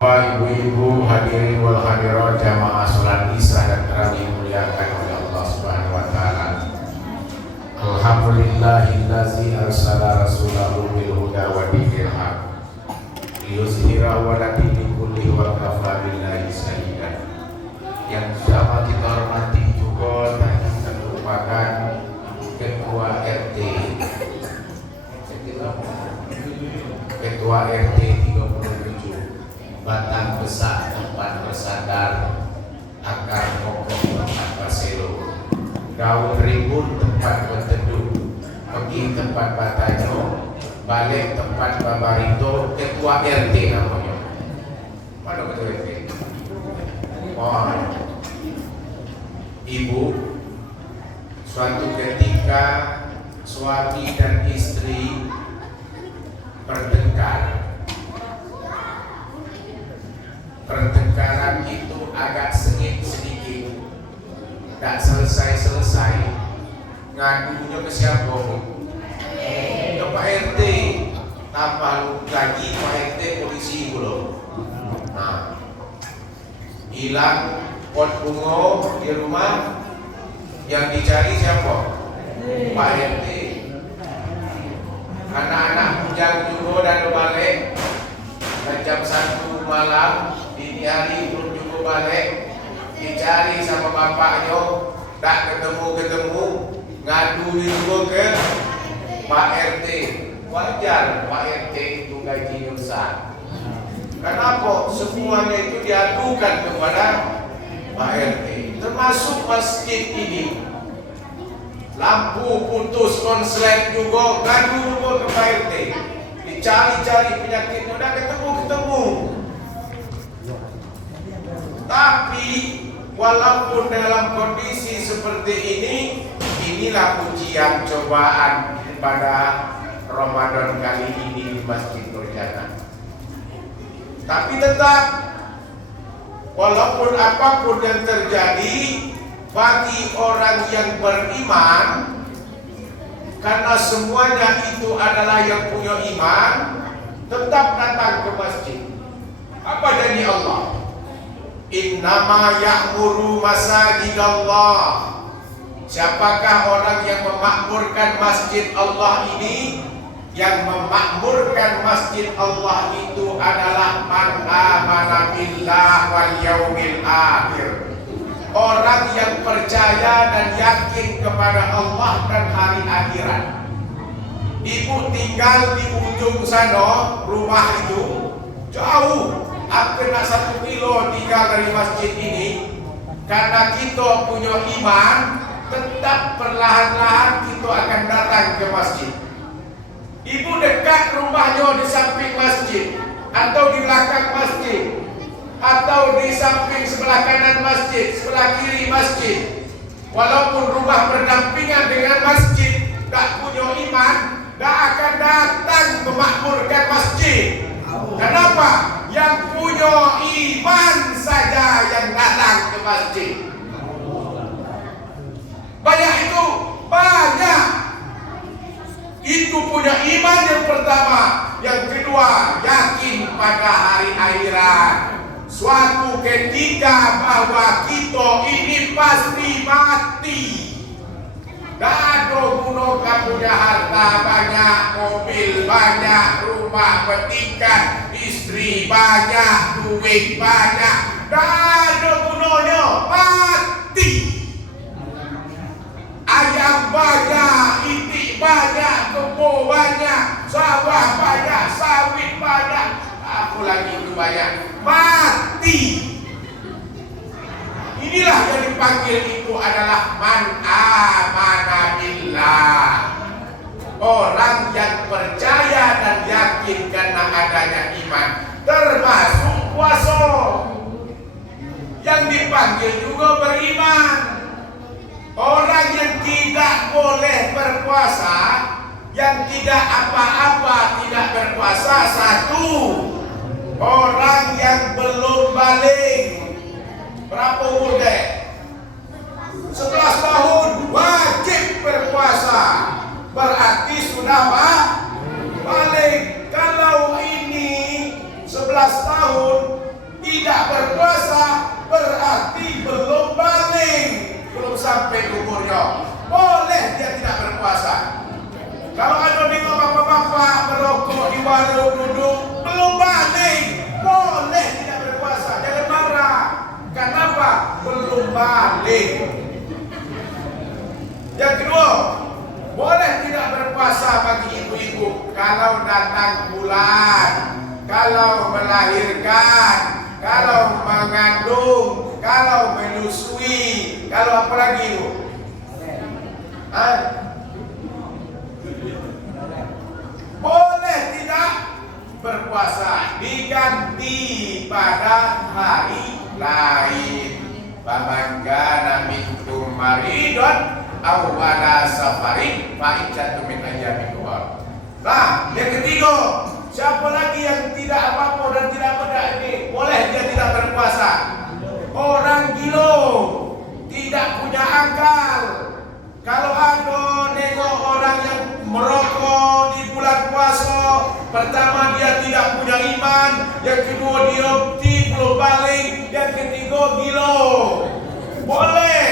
Ibu-ibu hadirin wal hadirat jamaah salat Isya dan tarawih dimuliakan oleh Allah Subhanahu wa taala. Alhamdulillahillazi arsala rasulahu bil huda wa dinil haq liyuzhirahu 'ala dini kullihi wa kafa billahi shahidan. Yang sama kita hormati juga dan merupakan ketua RT. Ketua RT 37 Batang Besar tempat bersandar, akar pokok tempat berselo, daun rimbun tempat berteduh, pergi tempat batanyo, balik tempat babarito. Ketua RT namanya. Mana ketua RT? Oh, ibu, suatu ketika suami dan istri bertengkar. Pertengkaran itu agak sengit sedikit, tak selesai-selesai. Ngadunya ke siapa? Ke Pak RT. Tambah lagi Pak RT polisi dulu. Nah, hilang pot bunga di rumah, yang dicari siapa? Pak RT. Anak-anak bujang juga dan balik jam 1 malam, dini hari belum juga balik, dicari sama bapaknya, tak ketemu, ngadu juga ke Pak RT. Wajar Pak RT itu gajinya besar. Kenapa? Semuanya itu diadukan kepada Pak RT, termasuk masjid ini. Lampu putus, konslet juga, ngadu juga ke Pak RT. Dicari-cari penyakitnya, udah ketemu. Tapi walaupun dalam kondisi seperti ini, inilah ujian cobaan pada Ramadan kali ini di Masjid Nurjana. Tapi tetap, walaupun apapun yang terjadi, bagi orang yang beriman, karena semuanya itu adalah yang punya iman, tetap datang ke masjid. Apa janji Allah? Innama ya'muru masajidallah. Siapakah orang yang memakmurkan masjid Allah ini? Yang memakmurkan masjid Allah itu adalah man amana billah wal yaumil akhir. Orang yang percaya dan yakin kepada Allah dan hari akhirat. Ibu tinggal di ujung sana, rumah itu jauh, hampir 1 kilo tinggal dari masjid ini. Karena kita punya iman, tetap perlahan-lahan kita akan datang ke masjid. Ibu dekat rumahnya di samping masjid, atau di belakang masjid, atau di samping sebelah kanan masjid, sebelah kiri masjid. Walaupun rumah berdampingan dengan masjid, tak punya iman, tak akan datang memakmurkan masjid. Kenapa? Yang punya iman saja yang datang ke masjid. Banyak itu, banyak. Itu punya iman yang pertama. Yang kedua, yakin pada hari akhirat. Suatu ketika bahwa kita ini pasti mati. Tak ada guna punya harta banyak, mobil banyak, rumah bertingkat, istri banyak, duit banyak. Tak ada gunanya, mati. Ayam banyak, itik banyak, kebun banyak, sawah banyak, sawit banyak, apa lagi itu banyak, mati. Inilah yang dipanggil itu adalah man amana billah. Orang yang percaya dan yakin karena adanya iman, termasuk puasa. Yang dipanggil juga beriman. Orang yang tidak boleh berpuasa, yang tidak apa-apa tidak berpuasa, satu, orang yang belum balik. Berapa umur dek? 11 tahun wajib berpuasa. Berarti sudah balik. Kalau ini 11 tahun melakukan, kalau mengandung, kalau menyusui, kalau apa lagi Bu? Boleh tidak berpuasa, diganti pada hari lain. Faman kana minkum maridun aw ala safarin fa iddatun min ayyamin ukhra. Nah, yang ketiga, siapa lagi yang tidak apa-apa dan tidak beda ini boleh dia tidak berpuasa? Orang gila, tidak punya akal. Kalau ada nengok orang yang merokok di bulan puasa, pertama dia tidak punya iman, yang kedua dia tidur balik, yang ketiga gila. Boleh,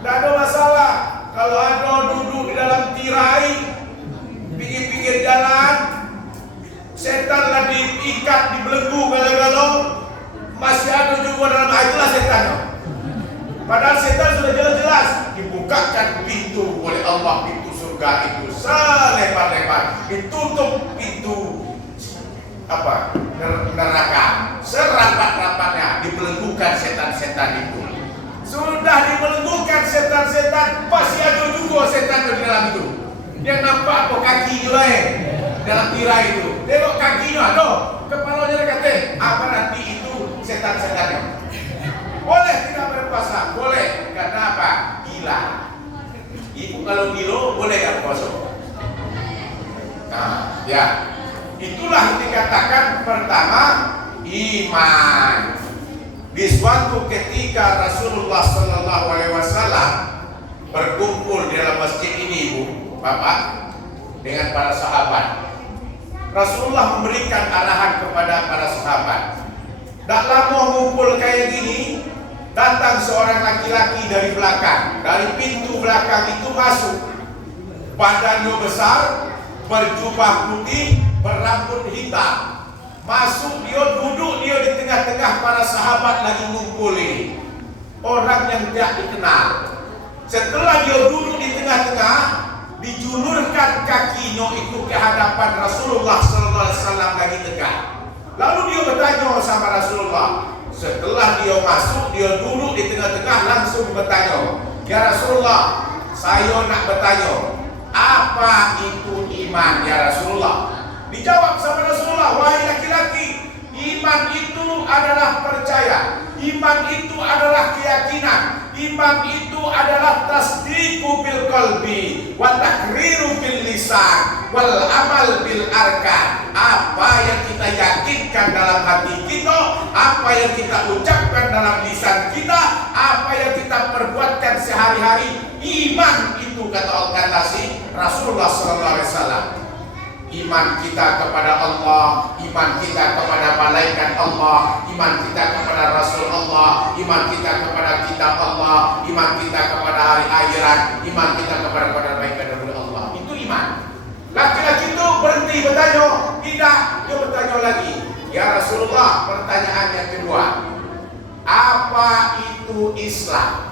tidak ada masalah. Kalau ada duduk di dalam tirai, pinggir-pinggir jalan, setan lah diikat, dibelenggu galau-galau, masih ada juga dalam itulah setannya. Padahal setan sudah jelas-jelas dibukakan pintu oleh Allah, pintu surga itu selebar-lebar, ditutup pintu neraka serapat-rapatnya, dibelenggukan setan-setan itu. Sudah dibelenggukan setan-setan, masih ada juga setan di dalam itu. Dia nampak kok kaki juga dalam tirai itu. Tengok kakinya, aduh, kepalanya kata, apa nanti itu setan-setannya. Boleh tidak berpuasa? Boleh. Karena apa? Gila. Ibu kalau gila boleh tidak puasa? Nah, ya. Itulah yang dikatakan pertama iman. Di suatu ketika Rasulullah Sallallahu Alaihi Wasallam berkumpul di dalam masjid ini, Ibu, Bapak, dengan para sahabat. Rasulullah memberikan arahan kepada para sahabat. Tak lama ngumpul kayak gini, datang seorang laki-laki dari belakang, dari pintu belakang itu masuk. Badannya besar, berjubah putih, berambut hitam. Masuk, dia duduk, dia di tengah-tengah para sahabat lagi ngumpul ini. Orang yang tidak dikenal. Setelah dia duduk di tengah-tengah, dijulurkan kakinya itu ke hadapan Rasulullah SAW lagi tegak. Lalu dia bertanya sama Rasulullah. Setelah dia masuk, dia duduk di tengah-tengah, langsung bertanya, "Ya Rasulullah, saya nak bertanya, apa itu iman ya Rasulullah?" Dijawab sama Rasulullah, "Wahai laki-laki, iman itu adalah percaya, iman itu adalah keyakinan, iman itu adalah tasdiqu bil qalbi wa takriru bil lisan wal amal bil arkan." Apa yang kita yakinkan dalam hati kita, apa yang kita ucapkan dalam lisan kita, apa yang kita perbuatkan sehari-hari, iman itu kata Rasulullah sallallahu alaihi wasallam. Iman kita kepada Allah, iman kita kepada malaikat Allah, iman kita kepada Rasul Allah, iman kita kepada kitab Allah, iman kita kepada hari akhirat, iman kita kepada malaikat Allah. Itu iman. Laki-laki itu berhenti bertanya, tidak, dia bertanya lagi. Ya Rasulullah, pertanyaan yang kedua, apa itu Islam?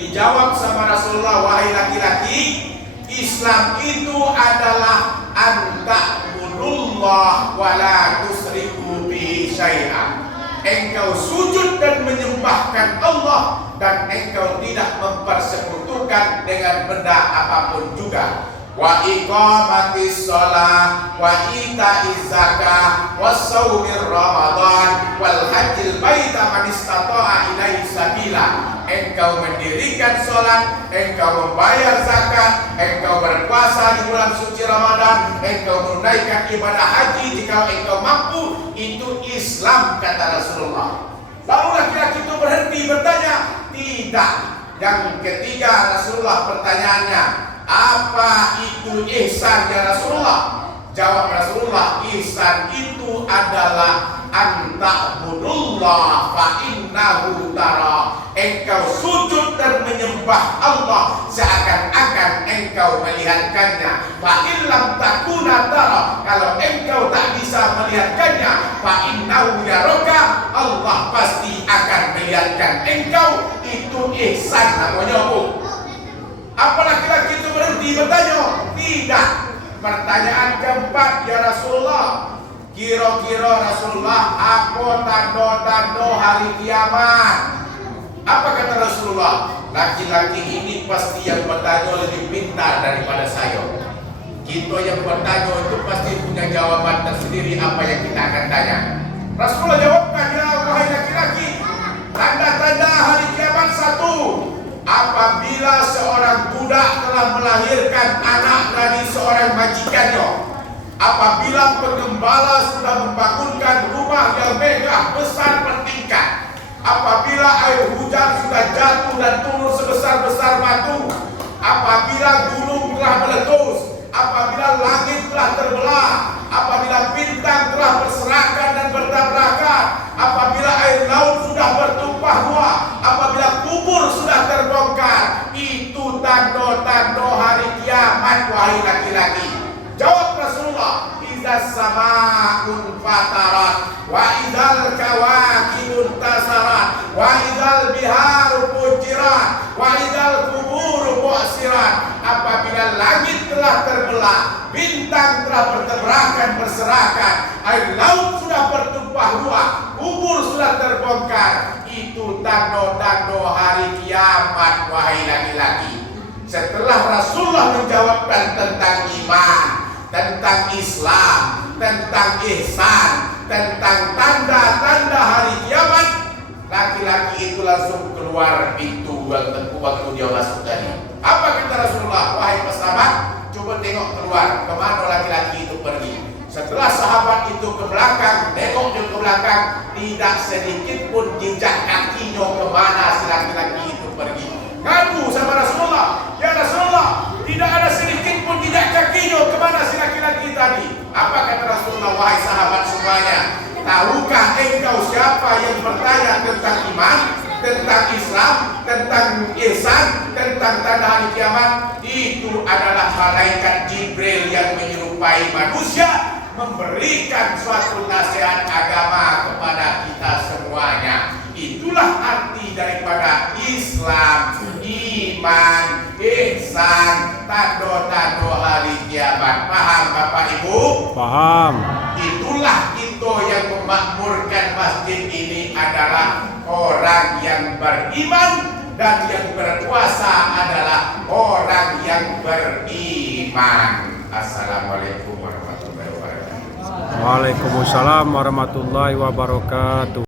Dijawab sama Rasulullah, wahai laki-laki, Islam itu adalah anta'budullah wa la tusriku bihi syai'an. Engkau sujud dan menyembahkan Allah dan engkau tidak mempersekutukan dengan benda apapun juga. Wa iqamatis shalah wa ita'iz zakah wa shaumir ramadan wal hajjil baita man istata'a ilaihi sabila. Engkau mendirikan sholat, engkau membayar zakat, engkau berpuasa di bulan suci Ramadan, engkau menunaikan ibadah haji jika engkau mampu, itu Islam kata Rasulullah. Lalu laki-laki itu berhenti bertanya, tidak. Yang ketiga Rasulullah pertanyaannya, apa itu ihsan ya Rasulullah? Jawab Rasulullah, ihsan itu adalah anta'budullah fa innahu tara. Engkau sujud dan menyembah Allah seakan-akan engkau melihatkannya. Fa illam takuna tara, kalau engkau tak bisa melihatkannya, fa innahu yaraka, Allah pasti akan melihatkan engkau. Itu ihsan namanya, Bu. Apa laki-laki itu berhenti bertanya? Tidak. Pertanyaan keempat, ya Rasulullah, Kira-kira Rasulullah apa tanda-tanda hari kiamat? Apa kata Rasulullah? Laki-laki ini pasti yang bertanya lebih pintar daripada saya. Kita yang bertanya itu pasti punya jawaban tersendiri apa yang kita akan tanya. Rasulullah jawabkan, ya wahai laki-laki, tanda-tanda hari kiamat satu, apabila seorang budak telah melahirkan anak dari seorang majikannya, apabila penggembala sudah membangunkan rumah yang megah besar bertingkat, apabila air hujan sudah jatuh dan turun sebesar-besar batu, apabila gunung telah meletus, apabila langit telah terbelah, apabila bintang telah berserakan dan bertabrakan, apabila air laut sudah bertumpah ruah, apabila kubur sudah terbongkar, itu tanda-tanda hari kiamat wahai laki-laki. Jawab Rasulullah, idza samaa'un fatarat wa idzal kawakibun tasarat wa idzal biharu fujirat wa idzal quburu bu'sirat. Apabila langit telah terbelah, bintang telah bertabrakan berserakan, air laut sudah bertumpah ruah, kubur sudah terbongkar, itu tanda-tanda hari kiamat wahai laki-laki. Setelah Rasulullah menjawabkan tentang iman, tentang Islam, tentang ihsan, tentang tanda-tanda hari kiamat, laki-laki itu langsung keluar pintu waktu dia masuk tadi. Apa kata Rasulullah? Wahai sahabat, coba tengok keluar, kemana laki-laki itu pergi. Setelah sahabat itu ke belakang, tengok dia ke belakang, tidak sedikit pun jejak kakinya kemana si laki-laki itu pergi. Ngaku sama Rasulullah, ya Rasulullah, tidak ada sedikit pun jejak kakinya kemana si laki-laki tadi. Apa kata Rasulullah? Wahai sahabat semuanya, tahukah engkau siapa yang bertanya tentang iman, tentang Islam, tentang ihsan, tentang tanda hari kiamat? Itu adalah malaikat Jibril yang menyerupai manusia, memberikan suatu nasihat agama kepada kita semuanya. Itulah arti daripada Islam, iman, ihsan, tanda-tanda hari kiamat. Paham Bapak Ibu? Paham. Itulah kita yang memakmurkan masjid ini adalah orang yang beriman, dan yang berkuasa adalah orang yang beriman. Assalamualaikum warahmatullahi wabarakatuh. Waalaikumsalam warahmatullahi wabarakatuh.